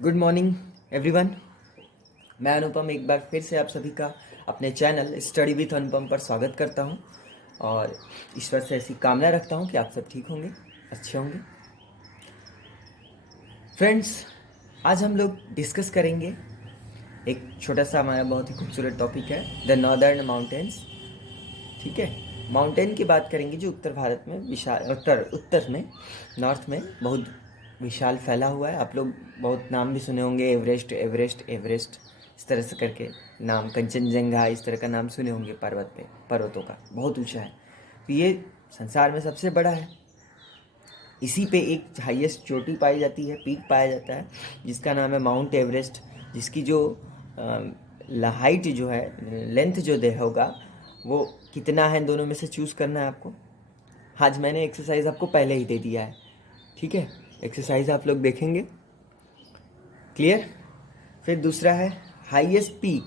Good morning everyone. मैं अनुपम एक बार फिर से आप सभी का अपने चैनल स्टडी विथ अनुपम पर स्वागत करता हूं और ईश्वर से ऐसी कामना रखता हूं कि आप सब ठीक होंगे, अच्छे होंगे। फ्रेंड्स, आज हम लोग डिस्कस करेंगे एक छोटा सा हमारा बहुत ही खूबसूरत टॉपिक है द नॉर्दर्न माउंटेन्स। ठीक है, माउंटेन की बात करेंगे जो उत्तर भारत में विशाल उत्तर में नॉर्थ में बहुत विशाल फैला हुआ है। आप लोग बहुत नाम भी सुने होंगे, एवरेस्ट एवरेस्ट एवरेस्ट, इस तरह से करके नाम, कंचनजंगा, इस तरह का नाम सुने होंगे। पर्वतों का बहुत ऊंचा है। तो ये संसार में सबसे बड़ा है। इसी पे एक हाईएस्ट चोटी पाई जाती है, पीक पाया जाता है, जिसका नाम है माउंट एवरेस्ट। जिसकी जो हाइट जो है, लेंथ जो दे होगा वो कितना है, इन दोनों में से चूज़ करना है आपको। आज मैंने एक्सरसाइज आपको पहले ही दे दिया है, ठीक है। एक्सरसाइज आप लोग देखेंगे, क्लियर। फिर दूसरा है हाईएस्ट पीक।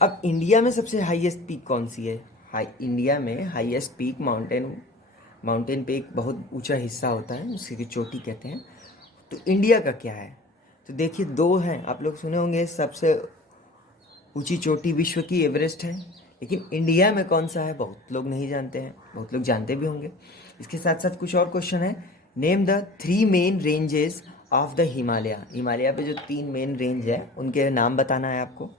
अब इंडिया में सबसे हाईएस्ट पीक कौन सी है? इंडिया में हाईएस्ट पीक माउंटेन पे एक बहुत ऊंचा हिस्सा होता है, उसी की चोटी कहते हैं। तो इंडिया का क्या है? तो देखिए, दो हैं। आप लोग सुने होंगे सबसे ऊंची चोटी विश्व की एवरेस्ट है, लेकिन इंडिया में कौन सा है बहुत लोग नहीं जानते हैं, बहुत लोग जानते भी होंगे। इसके साथ साथ कुछ और क्वेश्चन है। Name the 3 main ranges of the Himalaya पे जो 3 मेन रेंज है उनके नाम बताना है आपको।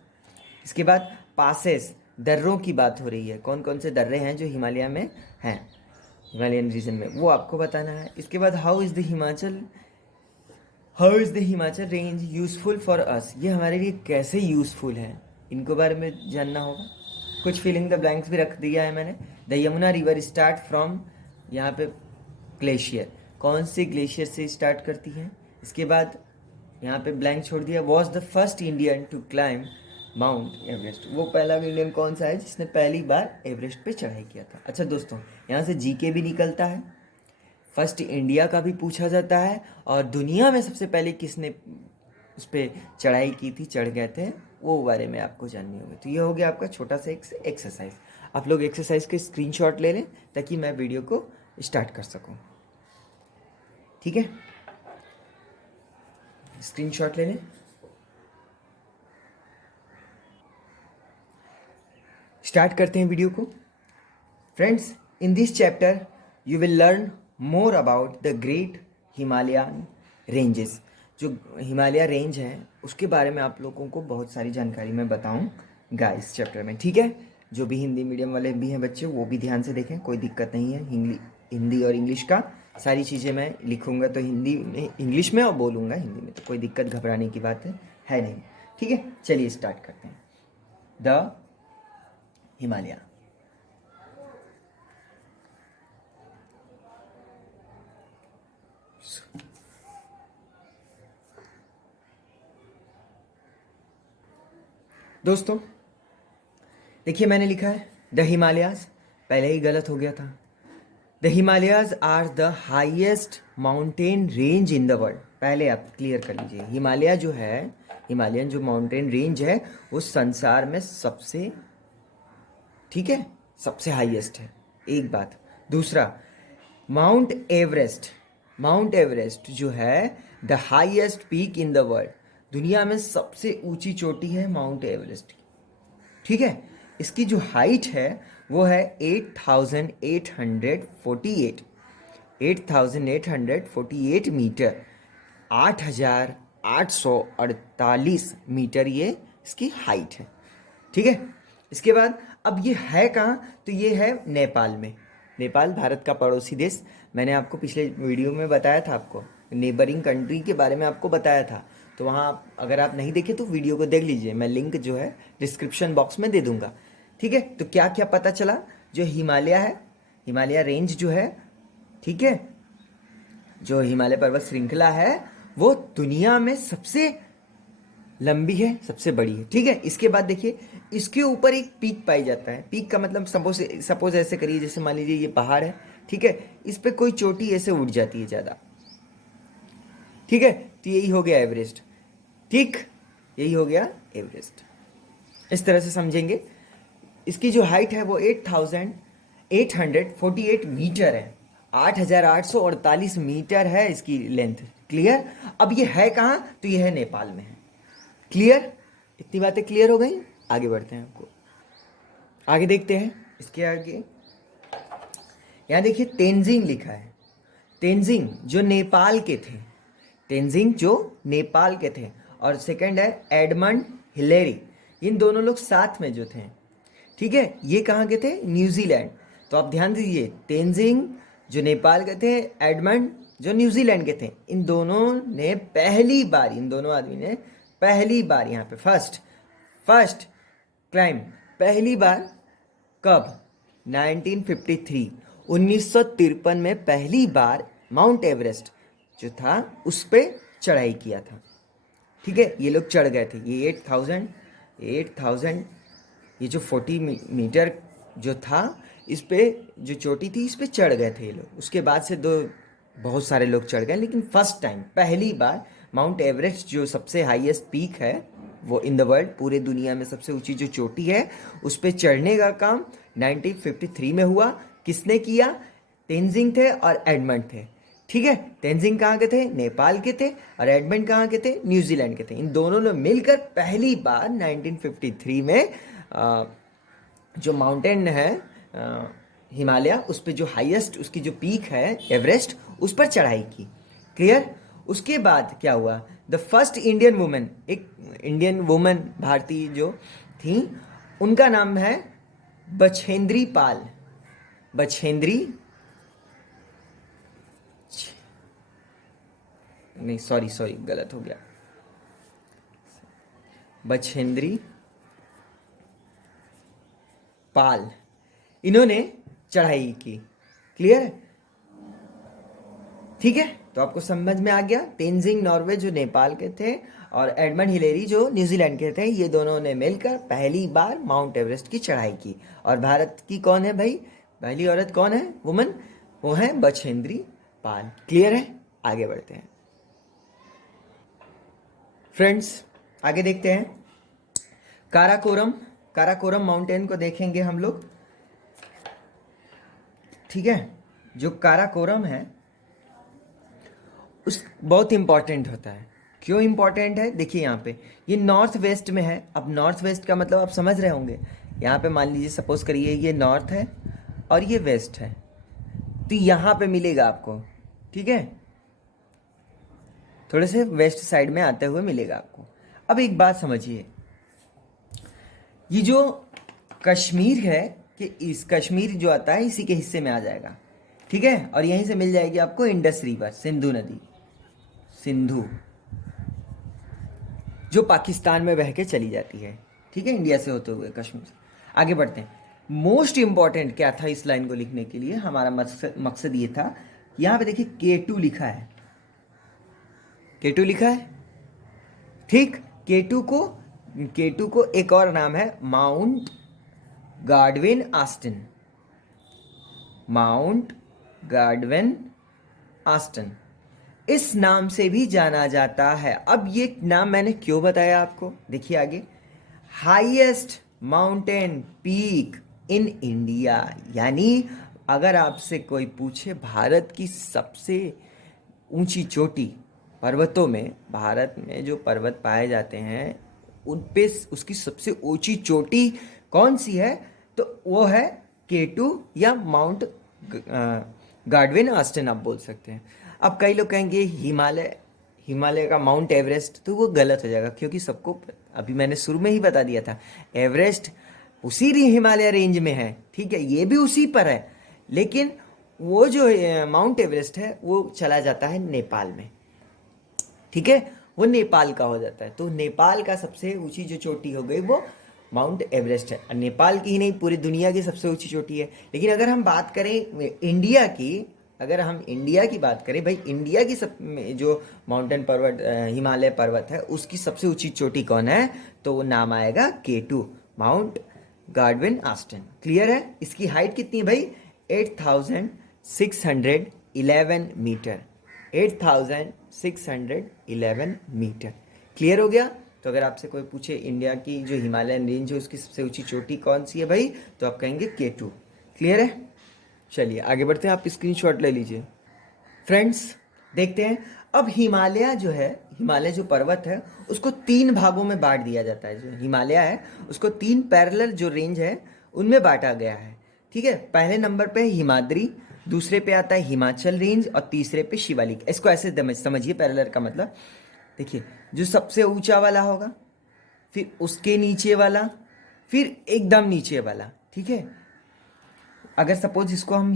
इसके बाद पासेस, दर्रों की बात हो रही है, कौन कौन से दर्रे हैं जो हिमालय में हैं, हिमालयन रीजन में, वो आपको बताना है। इसके बाद how is the Himachal range useful for us, ये हमारे लिए कैसे यूज़फुल है, इनको बारे में जानना होगा। कुछ फिलिंग द ब्लैंक्स भी रख दिया है मैंने। The Yamuna river start from, यहाँ पे ग्लेशियर, कौन से ग्लेशियर से स्टार्ट करती है। इसके बाद यहाँ पे ब्लैंक छोड़ दिया। Was the first Indian to climb Mount Everest, वो पहला इंडियन कौन सा है जिसने पहली बार एवरेस्ट पे चढ़ाई किया था। अच्छा दोस्तों, यहाँ से जीके भी निकलता है, फर्स्ट इंडिया का भी पूछा जाता है, और दुनिया में सबसे पहले किसने उस पर चढ़ाई की थी, चढ़ गए थे, वो बारे में आपको जाननी होगी। तो ये हो गया आपका छोटा सा एक एक्सरसाइज। आप लोग एक्सरसाइज के स्क्रीनशॉट ले लें ताकि मैं वीडियो को स्टार्ट कर सकूं, ठीक है। स्क्रीनशॉट ले लें। स्टार्ट करते हैं वीडियो को। Friends, in this chapter you will learn more about the great Himalayan ranges. जो हिमालय रेंज है उसके बारे में आप लोगों को बहुत सारी जानकारी मैं बताऊंगा इस चैप्टर में, ठीक है। जो भी हिंदी मीडियम वाले भी हैं बच्चे, वो भी ध्यान से देखें, कोई दिक्कत नहीं है। हिंदी और इंग्लिश का सारी चीज़ें मैं लिखूंगा तो हिंदी में, इंग्लिश में, और बोलूँगा हिंदी में, तो कोई दिक्कत घबराने की बात है नहीं, ठीक है। चलिए स्टार्ट करते हैं। द हिमालय। दोस्तों देखिए, मैंने लिखा है द हिमालयाज, पहले ही गलत हो गया था। The Himalayas are the highest mountain range in the world. पहले आप क्लियर कर लीजिए, हिमालय जो है, हिमालयन जो माउंटेन रेंज है, उस संसार में सबसे, ठीक है, सबसे हाईएस्ट है, एक बात। दूसरा, माउंट एवरेस्ट जो है the highest peak in the world, दुनिया में सबसे ऊंची चोटी है माउंट एवरेस्ट की, ठीक है। इसकी जो हाइट है वो है 8,848 मीटर, 8,848 मीटर ये इसकी हाइट है, ठीक है। इसके बाद अब ये है कहाँ? तो ये है नेपाल में। नेपाल भारत का पड़ोसी देश, मैंने आपको पिछले वीडियो में बताया था, आपको नेबरिंग कंट्री के बारे में आपको बताया था। तो वहाँ अगर आप नहीं देखे तो वीडियो को देख लीजिए, मैं लिंक जो है डिस्क्रिप्शन बॉक्स में दे दूंगा, ठीक है। तो क्या क्या पता चला, जो हिमालय है, हिमालय रेंज जो है, ठीक है, जो हिमालय पर्वत श्रृंखला है, वो दुनिया में सबसे लंबी है, सबसे बड़ी है, ठीक है। इसके बाद देखिए, इसके ऊपर एक पीक पाई जाता है। पीक का मतलब सपोज ऐसे करिए, जैसे मान लीजिए ये पहाड़ है, ठीक है, इस पे कोई चोटी ऐसे उठ जाती है ज़्यादा, ठीक है। तो यही हो गया एवरेस्ट, ठीक, यही हो गया एवरेस्ट। इस तरह से समझेंगे। इसकी जो हाइट है वो 8,848 मीटर है, 8,848 मीटर है इसकी लेंथ, क्लियर। अब ये है कहाँ, तो ये है नेपाल में है। क्लियर, इतनी बातें क्लियर हो गई। आगे बढ़ते हैं, आपको आगे देखते हैं। इसके आगे यहाँ देखिए तेंजिंग लिखा है। तेंजिंग जो नेपाल के थे, तेंजिंग जो नेपाल के थे, और सेकंड है एडमंड हिलेरी। इन दोनों लोग साथ में जो थे, ठीक है, ये कहाँ के थे, न्यूजीलैंड। तो आप ध्यान दीजिए, तेंजिंग जो नेपाल के थे, एडमंड जो न्यूजीलैंड के थे, इन दोनों ने पहली बार, इन दोनों आदमी ने पहली बार यहाँ पे फर्स्ट क्लाइम पहली बार कब, 1953, 1953 में पहली बार माउंट एवरेस्ट जो था उस पर चढ़ाई किया था। ठीक है, ये लोग चढ़ गए थे। ये 8000 ये जो 40 मीटर जो था, इस पे जो चोटी थी, इस पे चढ़ गए थे ये लोग। उसके बाद से बहुत सारे लोग चढ़ गए, लेकिन फर्स्ट टाइम पहली बार माउंट एवरेस्ट जो सबसे हाईएस्ट पीक है वो इन द वर्ल्ड, पूरे दुनिया में सबसे ऊंची जो चोटी है, उस पे चढ़ने का काम 1953 में हुआ। किसने किया, तेंजिंग थे और एडमंड थे। ठीक है, तेंजिंग कहाँ के थे, नेपाल के थे, और एडमंड कहाँ के थे, न्यूजीलैंड के थे। इन दोनों ने मिलकर पहली बार 1953 में जो माउंटेन है हिमालय, उस पर जो हाईएस्ट उसकी जो पीक है एवरेस्ट, उस पर चढ़ाई की। क्लियर। उसके बाद क्या हुआ, द फर्स्ट इंडियन वुमेन, एक इंडियन वुमेन भारतीय जो थी, उनका नाम है बछेंद्री पाल। बछेंद्री, नहीं सॉरी गलत हो गया, बछेंद्री पाल, इन्होंने चढ़ाई की। क्लियर है, ठीक है। तो आपको समझ में आ गया, तेंजिंग नॉर्वे जो नेपाल के थे और एडमंड हिलेरी जो न्यूजीलैंड के थे, ये दोनों ने मिलकर पहली बार माउंट एवरेस्ट की चढ़ाई की। और भारत की कौन है भाई, पहली औरत कौन है, वुमन, वो है बछेंद्री पाल। क्लियर है, आगे बढ़ते हैं फ्रेंड्स। आगे देखते हैं काराकोरम। काराकोरम माउंटेन को देखेंगे हम लोग। ठीक है, जो काराकोरम है उस बहुत इंपॉर्टेंट होता है। क्यों इंपॉर्टेंट है, देखिए यहाँ पे ये नॉर्थ वेस्ट में है। अब नॉर्थ वेस्ट का मतलब आप समझ रहे होंगे, यहाँ पे मान लीजिए सपोज करिए ये नॉर्थ है और ये वेस्ट है, तो यहाँ पे मिलेगा आपको। ठीक है, थोड़े से वेस्ट साइड में आते हुए मिलेगा आपको। अब एक बात समझिए, ये जो कश्मीर है, कि इस कश्मीर जो आता है इसी के हिस्से में आ जाएगा। ठीक है, और यहीं से मिल जाएगी आपको इंडस रिवर, सिंधु नदी, सिंधु, जो पाकिस्तान में बह के चली जाती है। ठीक है, इंडिया से होते हुए कश्मीर। आगे बढ़ते हैं। मोस्ट इंपॉर्टेंट क्या था इस लाइन को लिखने के लिए, हमारा मकसद ये था, यहां पे देखिए K2 लिखा है, K2 लिखा है। ठीक, K2 को एक और नाम है mount Godwin Aston, mount Godwin Aston, इस नाम से भी जाना जाता है। अब ये नाम मैंने क्यों बताया आपको, देखिए आगे, highest mountain peak in India, यानी अगर आपसे कोई पूछे भारत की सबसे ऊंची चोटी, पर्वतों में, भारत में जो पर्वत पाए जाते हैं उन पे उसकी सबसे ऊंची चोटी कौन सी है, तो वो है K2 या माउंट गार्डविन आस्टन आप बोल सकते हैं। अब कई लोग कहेंगे हिमालय का माउंट एवरेस्ट, तो वो गलत हो जाएगा, क्योंकि सबको अभी मैंने शुरू में ही बता दिया था, एवरेस्ट उसी हिमालय रेंज में है। ठीक है, ये भी उसी पर है, लेकिन वो जो माउंट एवरेस्ट है वो चला जाता है नेपाल में। ठीक है, वो नेपाल का हो जाता है। तो नेपाल का सबसे ऊंची जो चोटी हो गई वो माउंट एवरेस्ट है। नेपाल की ही नहीं, पूरी दुनिया की सबसे ऊंची चोटी है। लेकिन अगर हम बात करें इंडिया की, अगर हम इंडिया की बात करें भाई, इंडिया की सब जो माउंटेन पर्वत, हिमालय पर्वत है, उसकी सबसे ऊंची चोटी कौन है, तो वो नाम आएगा K2, mount Godwin Aston. Clear है। इसकी हाइट कितनी है भाई, 8611 मीटर, 8611 मीटर। क्लियर हो गया। तो अगर आपसे कोई पूछे इंडिया की जो हिमालयन रेंज है उसकी सबसे ऊंची चोटी कौन सी है भाई, तो आप कहेंगे K2। क्लियर है, चलिए आगे बढ़ते हैं। आप स्क्रीनशॉट ले लीजिए फ्रेंड्स। देखते हैं अब हिमालय जो है, हिमालय जो पर्वत है उसको 3 भागों में बांट दिया जाता है। जो हिमालय है उसको 3 पैरेलल जो रेंज है उनमें बांटा गया है। ठीक है, पहले नंबर पे है हिमाद्री, दूसरे पे आता है हिमाचल रेंज और तीसरे पे शिवालिक। इसको ऐसे समझिए पैरेलल का मतलब, देखिए जो सबसे ऊंचा वाला होगा, फिर उसके नीचे वाला, फिर एकदम नीचे वाला। ठीक है, अगर सपोज इसको हम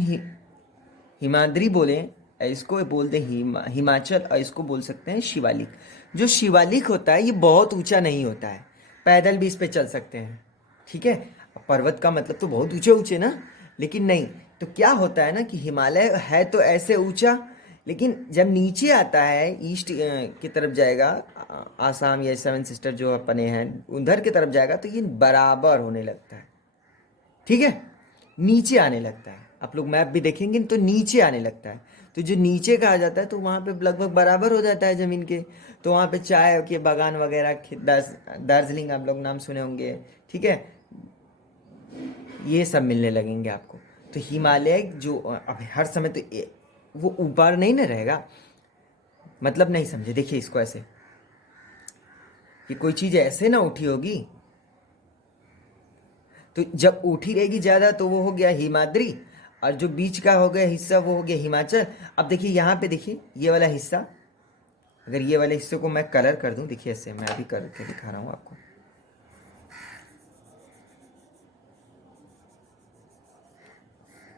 हिमाद्री बोलें, इसको बोलते हैं हिमाचल, और इसको बोल सकते हैं शिवालिक। जो शिवालिक होता है ये बहुत ऊंचा नहीं होता है, पैदल भी इस पे चल सकते हैं। ठीक है, पर्वत का मतलब तो बहुत ऊंचे ऊंचे ना, लेकिन नहीं। तो क्या होता है ना कि हिमालय है तो ऐसे ऊंचा, लेकिन जब नीचे आता है ईस्ट की तरफ जाएगा, आसाम या 7 सिस्टर जो अपने हैं उधर की तरफ जाएगा, तो ये बराबर होने लगता है। ठीक है, नीचे आने लगता है। आप लोग मैप भी देखेंगे तो नीचे आने लगता है। तो जो नीचे कहा जाता है तो वहाँ पे लगभग बराबर हो जाता है ज़मीन के। तो वहाँ पे चाय के बागान वगैरह, दार्जिलिंग आप लोग नाम सुने होंगे। ठीक है, ये सब मिलने लगेंगे आपको। तो हिमालय जो अब हर समय तो वो ऊपर नहीं ना रहेगा, मतलब नहीं समझे। देखिए इसको ऐसे कि कोई चीज़ ऐसे ना उठी होगी, तो जब उठी रहेगी ज़्यादा तो वो हो गया हिमाद्री, और जो बीच का हो गया हिस्सा वो हो गया हिमाचल। अब देखिए यहाँ पे देखिए ये वाला हिस्सा, अगर ये वाले हिस्से को मैं कलर कर दूं, देखिए ऐसे मैं अभी करके दिखा रहा हूँ आपको।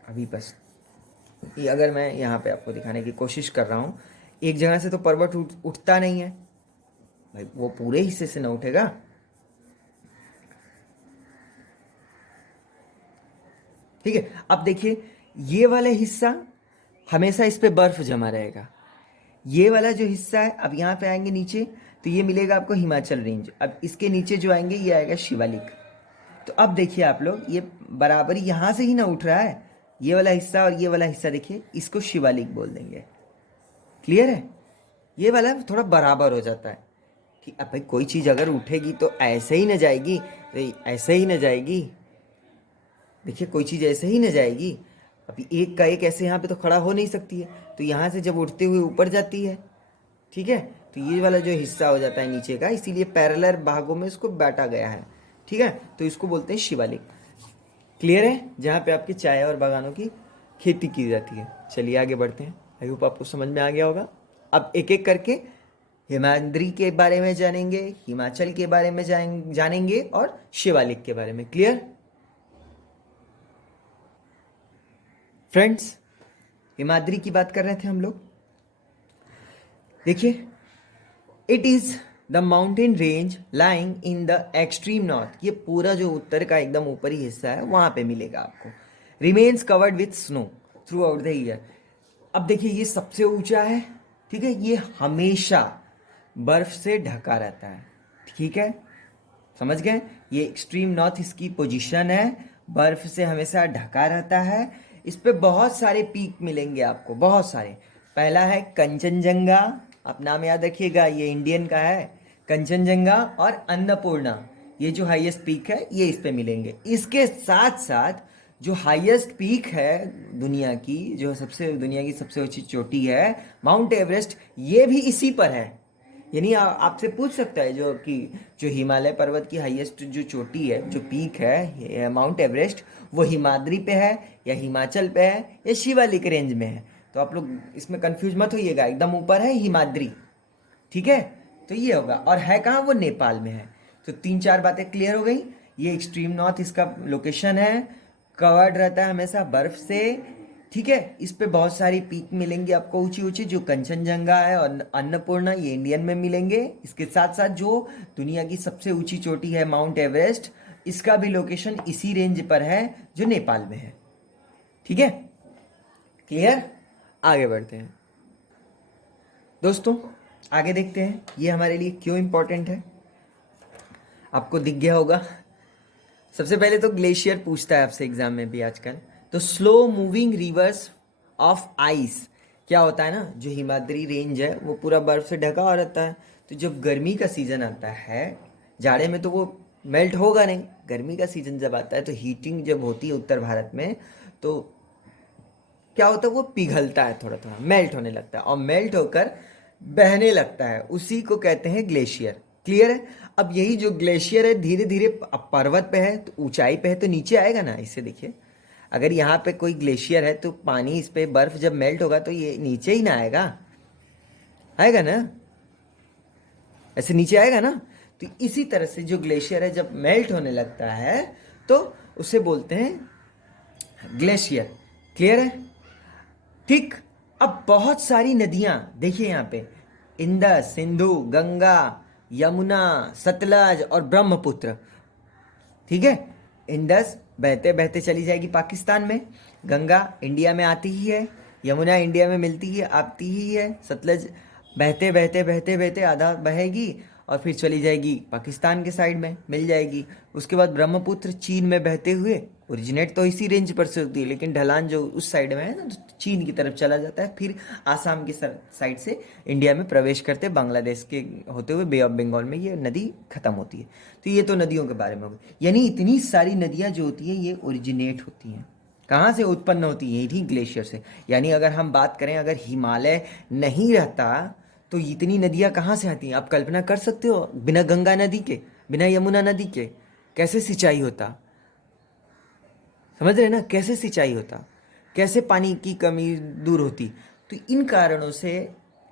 अभी बस ये अगर मैं यहाँ पे आपको दिखाने की कोशिश कर रहा हूँ, एक जगह से तो पर्वत उठता नहीं है भाई, वो पूरे हिस्से से ना उठेगा। ठीक है, अब देखिए ये वाला हिस्सा हमेशा इस पे बर्फ जमा रहेगा। ये वाला जो हिस्सा है, अब यहाँ पे आएंगे नीचे तो ये मिलेगा आपको हिमाचल रेंज। अब इसके नीचे जो आएंगे ये आएगा शिवालिक। तो अब देखिए आप लोग, ये बराबरी यहाँ से ही ना उठ रहा है, ये वाला हिस्सा और ये वाला हिस्सा, देखिए इसको शिवालिक बोल देंगे। क्लियर है, ये वाला थोड़ा बराबर हो जाता है। ठीक, अब भाई कोई चीज़ अगर उठेगी तो ऐसे ही न जाएगी, तो ऐसे ही न जाएगी। देखिए कोई चीज़ ऐसे ही न जाएगी। अभी एक का एक ऐसे यहाँ पे तो खड़ा हो नहीं सकती है, तो यहाँ से जब उठते हुए ऊपर जाती है। ठीक है, तो ये वाला जो हिस्सा हो जाता है नीचे का, इसीलिए पैरेलल भागों में इसको बांटा गया है। ठीक है, तो इसको बोलते हैं शिवालिक। क्लियर है, जहाँ पे आपकी चाय और बागानों की खेती की जाती है। चलिए आगे बढ़ते हैं, आई होप आपको समझ में आ गया होगा। अब एक एक करके हिमाद्री के बारे में जानेंगे, हिमाचल के बारे में जानेंगे और शिवालिक के बारे में। क्लियर फ्रेंड्स, हिमाद्री की बात कर रहे थे हम लोग। देखिए, it is the mountain range lying in the extreme north. ये पूरा जो उत्तर का एकदम ऊपरी हिस्सा है वहां पे मिलेगा आपको। Remains covered with snow through out the year. अब देखिए ये सबसे ऊंचा है। ठीक है, ये हमेशा बर्फ से ढका रहता है। ठीक है, समझ गए, ये एक्सट्रीम नॉर्थ इसकी पोजीशन है, बर्फ से हमेशा ढका रहता है। इस पे बहुत सारे पीक मिलेंगे आपको, बहुत सारे। पहला है कंचनजंगा, आप नाम याद रखिएगा, ये इंडियन का है। कंचनजंगा और अन्नपूर्णा, ये जो हाईएस्ट पीक है ये इस पे मिलेंगे। इसके साथ साथ जो हाईएस्ट पीक है दुनिया की, जो दुनिया की सबसे ऊंची चोटी है माउंट एवरेस्ट, ये भी इसी पर है। यानी आपसे पूछ सकता है जो हिमालय पर्वत की हाईएस्ट जो चोटी है, जो पीक है माउंट एवरेस्ट, वो हिमाद्री पे है या हिमाचल पे है या शिवालिक रेंज में है। तो आप लोग इसमें कंफ्यूज मत होइएगा, एकदम ऊपर है हिमाद्री। ठीक है, तो ये होगा, और है कहाँ, वो नेपाल में है। तो 3-4 बातें क्लियर हो गई। ये एक्सट्रीम नॉर्थ इसका लोकेशन है, कवर्ड रहता है हमेशा बर्फ से। ठीक है, इस पे बहुत सारी पीक मिलेंगी आपको ऊंची ऊंची, जो कंचनजंगा है और अन्नपूर्णा, ये इंडियन में मिलेंगे। इसके साथ साथ जो दुनिया की सबसे ऊंची चोटी है माउंट एवरेस्ट, इसका भी लोकेशन इसी रेंज पर है जो नेपाल में है। ठीक है, क्लियर, आगे बढ़ते हैं दोस्तों। आगे देखते हैं ये हमारे लिए क्यों इंपॉर्टेंट है, आपको दिख गया होगा। सबसे पहले तो ग्लेशियर पूछता है आपसे एग्जाम में भी आजकल। तो slow moving reverse of ice, क्या होता है ना, जो हिमाद्री रेंज है वो पूरा बर्फ से ढका हुआ रहता है। तो जब गर्मी का सीजन आता है, जाड़े में तो वो मेल्ट होगा नहीं, गर्मी का सीजन जब आता है तो हीटिंग जब होती है उत्तर भारत में, तो क्या होता है, वो पिघलता है, थोड़ा थोड़ा मेल्ट होने लगता है, और मेल्ट होकर बहने लगता है, उसी को कहते हैं ग्लेशियर। क्लियर है? अब यही जो ग्लेशियर है धीरे धीरे अब पर्वत पे है तो ऊंचाई पे है तो नीचे आएगा ना। इसे देखिए, अगर यहाँ पे कोई ग्लेशियर है तो पानी, इस पे बर्फ जब मेल्ट होगा तो ये नीचे ही ना आएगा, आएगा ना, ऐसे नीचे आएगा ना। तो इसी तरह से जो ग्लेशियर है जब मेल्ट होने लगता है तो उसे बोलते हैं ग्लेशियर। क्लियर है? ठीक। अब बहुत सारी नदियां देखिए यहाँ पे, इंदस, सिंधु, गंगा, यमुना, सतलज और ब्रह्मपुत्र। ठीक है, इंडस बहते बहते चली जाएगी पाकिस्तान में, गंगा इंडिया में आती ही है, यमुना इंडिया में मिलती ही आती ही है, सतलज बहते बहते बहते बहते आधा बहेगी और फिर चली जाएगी पाकिस्तान के साइड में मिल जाएगी। उसके बाद ब्रह्मपुत्र चीन में बहते हुए, ओरिजिनेट तो इसी रेंज पर से होती है लेकिन ढलान जो उस साइड में है ना, तो चीन की तरफ चला जाता है, फिर आसाम की साइड से इंडिया में प्रवेश करते, बांग्लादेश के होते हुए बे ऑफ बंगाल में ये नदी खत्म होती है। तो ये तो नदियों के बारे में हो गई। यानी इतनी सारी नदियाँ जो होती हैं ये ओरिजिनेट होती हैं, कहाँ से उत्पन्न होती है? यही ग्लेशियर से। यानी अगर हम बात करें, अगर हिमालय नहीं रहता तो इतनी नदियाँ कहाँ से आती हैं? आप कल्पना कर सकते हो, बिना गंगा नदी के, बिना यमुना नदी के कैसे सिंचाई होता? समझ रहे हैं ना, कैसे सिंचाई होता, कैसे पानी की कमी दूर होती? तो इन कारणों से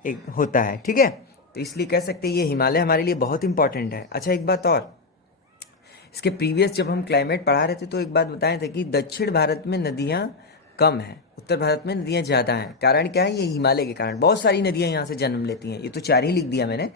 एक होता है। ठीक है, तो इसलिए कह सकते हैं ये हिमालय हमारे लिए बहुत इंपॉर्टेंट है। अच्छा, एक बात और, इसके प्रीवियस जब हम क्लाइमेट पढ़ा रहे थे तो एक बात बताए थे कि दक्षिण भारत में नदियाँ कम हैं, उत्तर भारत में नदियाँ ज़्यादा हैं। कारण क्या है? ये हिमालय के कारण बहुत सारी नदियाँ यहाँ से जन्म लेती हैं। ये तो 4 ही लिख दिया मैंने,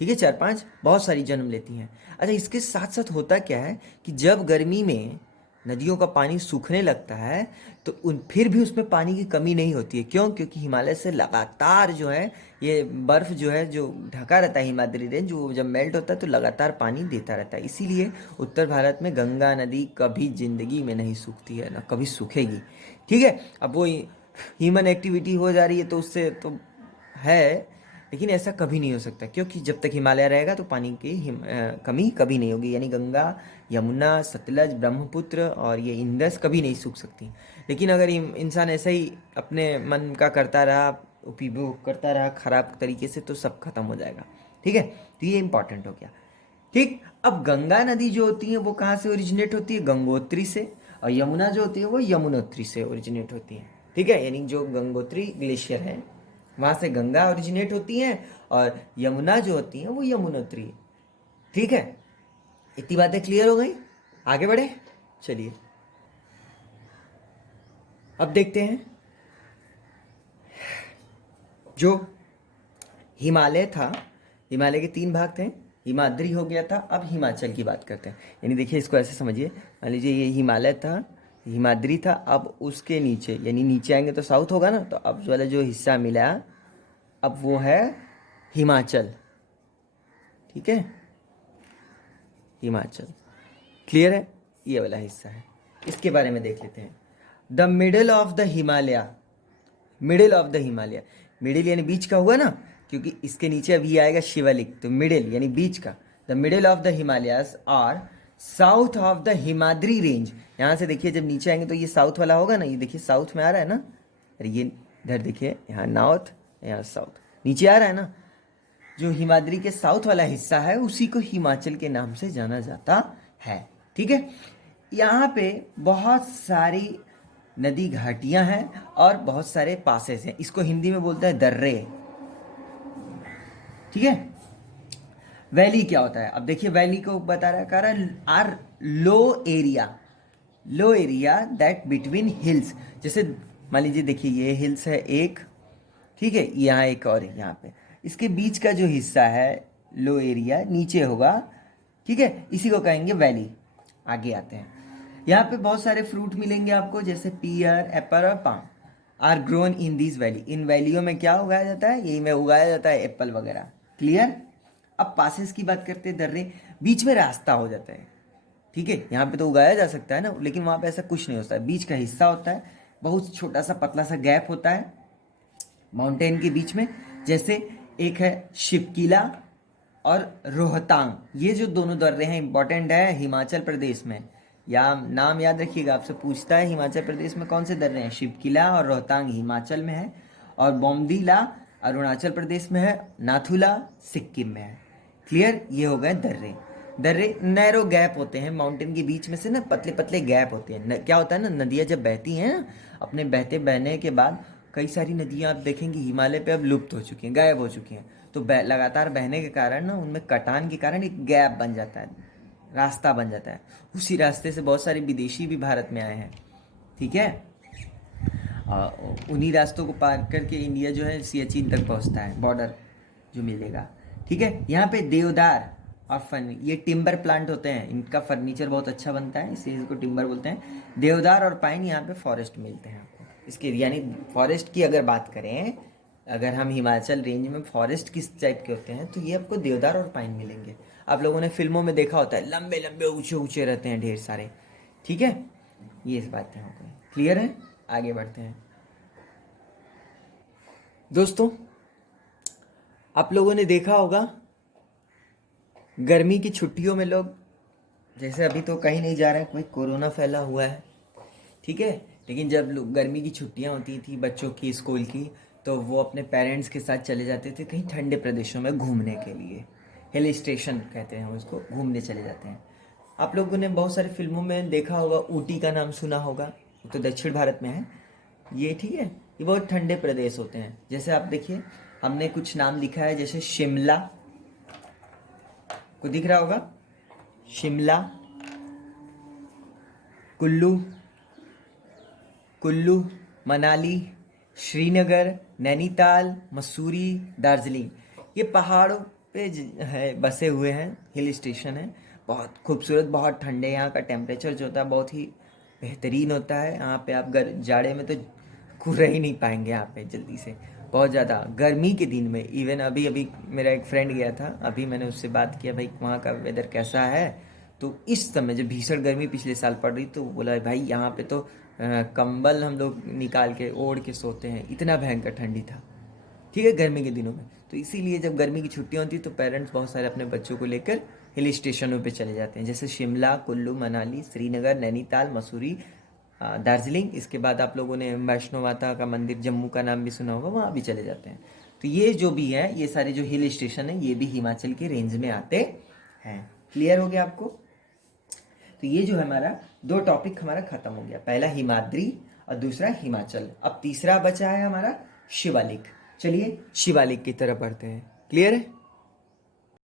ठीक है, 4-5 बहुत सारी जन्म लेती हैं। अच्छा, इसके साथ साथ होता क्या है कि जब गर्मी में नदियों का पानी सूखने लगता है तो फिर भी उसमें पानी की कमी नहीं होती है। क्यों? क्योंकि हिमालय से लगातार जो है ये बर्फ़ जो है जो ढका रहता है, हिमाद्री रेंज, वो जब मेल्ट होता है तो लगातार पानी देता रहता है। इसीलिए उत्तर भारत में गंगा नदी कभी ज़िंदगी में नहीं सूखती है, ना कभी सूखेगी। ठीक है, अब वो ह्यूमन एक्टिविटी हो जा रही है तो उससे तो है, लेकिन ऐसा कभी नहीं हो सकता क्योंकि जब तक हिमालय रहेगा तो पानी की कमी कभी नहीं होगी। यानी गंगा, यमुना, सतलज, ब्रह्मपुत्र और ये इंडस कभी नहीं सूख सकती। लेकिन अगर इंसान ऐसा ही अपने मन का करता रहा, उपयोग करता रहा खराब तरीके से, तो सब खत्म हो जाएगा। ठीक है, तो ये इंपॉर्टेंट हो गया। ठीक। अब गंगा नदी जो होती है वो कहाँ से ओरिजिनेट होती है? गंगोत्री से। और यमुना जो होती है वो यमुनोत्री से ओरिजिनेट होती है। ठीक है, यानी जो गंगोत्री ग्लेशियर है वहाँ से गंगा ओरिजिनेट होती है और यमुना जो होती है वो यमुनोत्री। ठीक है, इतनी बातें क्लियर हो गई? आगे बढ़े, चलिए अब देखते हैं जो हिमालय था। हिमालय के 3 भाग थे, हिमाद्री हो गया था, अब हिमाचल की बात करते हैं। यानी देखिए, इसको ऐसे समझिए, मान लीजिए ये हिमालय था, हिमाद्री था, अब उसके नीचे, यानी नीचे आएंगे तो साउथ होगा ना, तो अब वाला जो हिस्सा मिला अब वो है हिमाचल। ठीक है, हिमाचल। क्लियर है? ये वाला हिस्सा है, इसके बारे में देख लेते हैं। The middle of the Himalaya, middle of the Himalaya, middle यानी बीच का हुआ ना, क्योंकि इसके नीचे अभी आएगा शिवालिक, तो मिडिल यानी बीच का। The middle of the Himalayas are south of the Himadri range. यहाँ से देखिए जब नीचे आएंगे तो ये साउथ वाला होगा ना, ये देखिए साउथ में आ रहा है ना, अरे ये इधर देखिए, यहाँ नॉर्थ, यहाँ साउथ, नीचे आ रहा है ना। जो हिमाद्री के साउथ वाला हिस्सा है उसी को हिमाचल के नाम से जाना जाता है। ठीक है, यहाँ पे बहुत सारी नदी घाटियां हैं और बहुत सारे पासेस हैं, इसको हिंदी में बोलते हैं दर्रे। ठीक है, वैली क्या होता है? अब देखिए वैली को बता रहा है, कह रहा है are low area, low area that between hills. जैसे मान लीजिए देखिए ये हिल्स है एक, ठीक है, यहाँ एक और है, यहाँ पे इसके बीच का जो हिस्सा है लो एरिया नीचे होगा। ठीक है, इसी को कहेंगे वैली। आगे आते हैं, यहाँ पे बहुत सारे फ्रूट मिलेंगे आपको, जैसे पियर, एप्पल और palm are grown in this valley. इन वैलियों में क्या उगाया जाता है? यही में उगाया जाता है एप्पल वगैरह। क्लियर? अब पासेस की बात करते हैं, दर्रे, बीच में रास्ता हो जाता है। ठीक है, यहाँ पे तो उगाया जा सकता है ना, लेकिन वहाँ पे ऐसा कुछ नहीं होता है, बीच का हिस्सा होता है, बहुत छोटा सा पतला सा गैप होता है माउंटेन के बीच में। जैसे एक है शिवकिला और रोहतांग, ये जो दोनों दर्रे हैं इंपॉर्टेंट है हिमाचल प्रदेश में, या नाम याद रखिएगा, आपसे पूछता है हिमाचल प्रदेश में कौन से दर्रे हैं? शिवकिला और रोहतांग हिमाचल में है, और बोमदीला अरुणाचल प्रदेश में है, नाथुला सिक्किम में है। क्लियर? ये हो गए दर्रे। दर्रे नैरो गैप होते हैं, माउंटेन के बीच में से ना पतले पतले गैप होते हैं। क्या होता है ना, नदियाँ जब बहती हैं ना, अपने बहने के बाद कई सारी नदियाँ आप देखेंगे हिमालय पे अब लुप्त हो चुकी हैं, गायब हो चुकी हैं। तो लगातार बहने के कारण ना उनमें कटान के कारण एक गैप बन जाता है, रास्ता बन जाता है। उसी रास्ते से बहुत सारे विदेशी भी भारत में आए हैं। ठीक है? उन्हीं रास्तों को पार करके इंडिया जो है सियाचिन तक पहुंचता है, बॉर्डर जो मिलेगा। ठीक है? यहाँ पे देवदार और ये टिम्बर प्लांट होते हैं, इनका फर्नीचर बहुत अच्छा बनता है, इसलिए इसको टिम्बर बोलते हैं। देवदार और पाइन यहाँ पे फॉरेस्ट मिलते हैं आपको। इसके यानी फॉरेस्ट की अगर बात करें, अगर हम हिमाचल रेंज में फॉरेस्ट किस टाइप के होते हैं, तो ये आपको देवदार और पाइन मिलेंगे। आप लोगों ने फिल्मों में देखा होता है, लंबे लंबे ऊंचे ऊंचे रहते हैं ढेर सारे। ठीक है? ये इस बातें हो गई। क्लियर है? आगे बढ़ते हैं दोस्तों। आप लोगों ने देखा होगा गर्मी की छुट्टियों में लोग, जैसे अभी तो कहीं नहीं जा रहे हैं, कोई कोरोना फैला हुआ है, ठीक है, लेकिन जब लोग गर्मी की छुट्टियां होती थी बच्चों की स्कूल की, तो वो अपने पेरेंट्स के साथ चले जाते थे कहीं ठंडे प्रदेशों में घूमने के लिए। हिल स्टेशन कहते हैं उसको, घूमने चले जाते हैं। आप लोगों ने बहुत सारी फिल्मों में देखा होगा, ऊटी का नाम सुना होगा, तो दक्षिण भारत में है ये। ठीक है? ये बहुत ठंडे प्रदेश होते हैं। जैसे आप देखिए, हमने कुछ नाम लिखा है, जैसे शिमला को दिख रहा होगा, शिमला, कुल्लू, मनाली, श्रीनगर, नैनीताल, मसूरी, दार्जिलिंग, ये पहाड़ों पे है, बसे हुए हैं, हिल स्टेशन है। बहुत खूबसूरत, बहुत ठंडे, यहाँ का टेम्परेचर जो होता है बहुत ही बेहतरीन होता है। यहाँ पे आप जाड़े में तो रह ही नहीं पाएंगे यहाँ पे जल्दी से, बहुत ज़्यादा। गर्मी के दिन में इवन अभी अभी मेरा एक फ्रेंड गया था, अभी मैंने उससे बात किया, भाई वहाँ का वेदर कैसा है, तो इस समय जब भीषण गर्मी पिछले साल पड़ रही, तो बोला भाई यहाँ पे तो कंबल हम लोग निकाल के ओढ़ के सोते हैं, इतना भयंकर ठंडी था। ठीक है? गर्मी के दिनों में। तो इसीलिए जब गर्मी की छुट्टियाँ होती तो पेरेंट्स बहुत सारे अपने बच्चों को लेकर हिल स्टेशनों पे चले जाते हैं, जैसे शिमला, कुल्लू, मनाली, श्रीनगर, नैनीताल, मसूरी, दार्जिलिंग। इसके बाद आप लोगों ने वैष्णो माता का मंदिर जम्मू का नाम भी सुना होगा, वहाँ भी चले जाते हैं। तो ये जो भी है, ये सारे जो हिल स्टेशन है, ये भी हिमाचल के रेंज में आते हैं। क्लियर हो गया आपको? तो ये जो है हमारा दो टॉपिक हमारा खत्म हो गया, पहला हिमाद्री और दूसरा हिमाचल। अब तीसरा बचा है हमारा शिवालिक। चलिए शिवालिक की तरफ बढ़ते हैं। क्लियर है?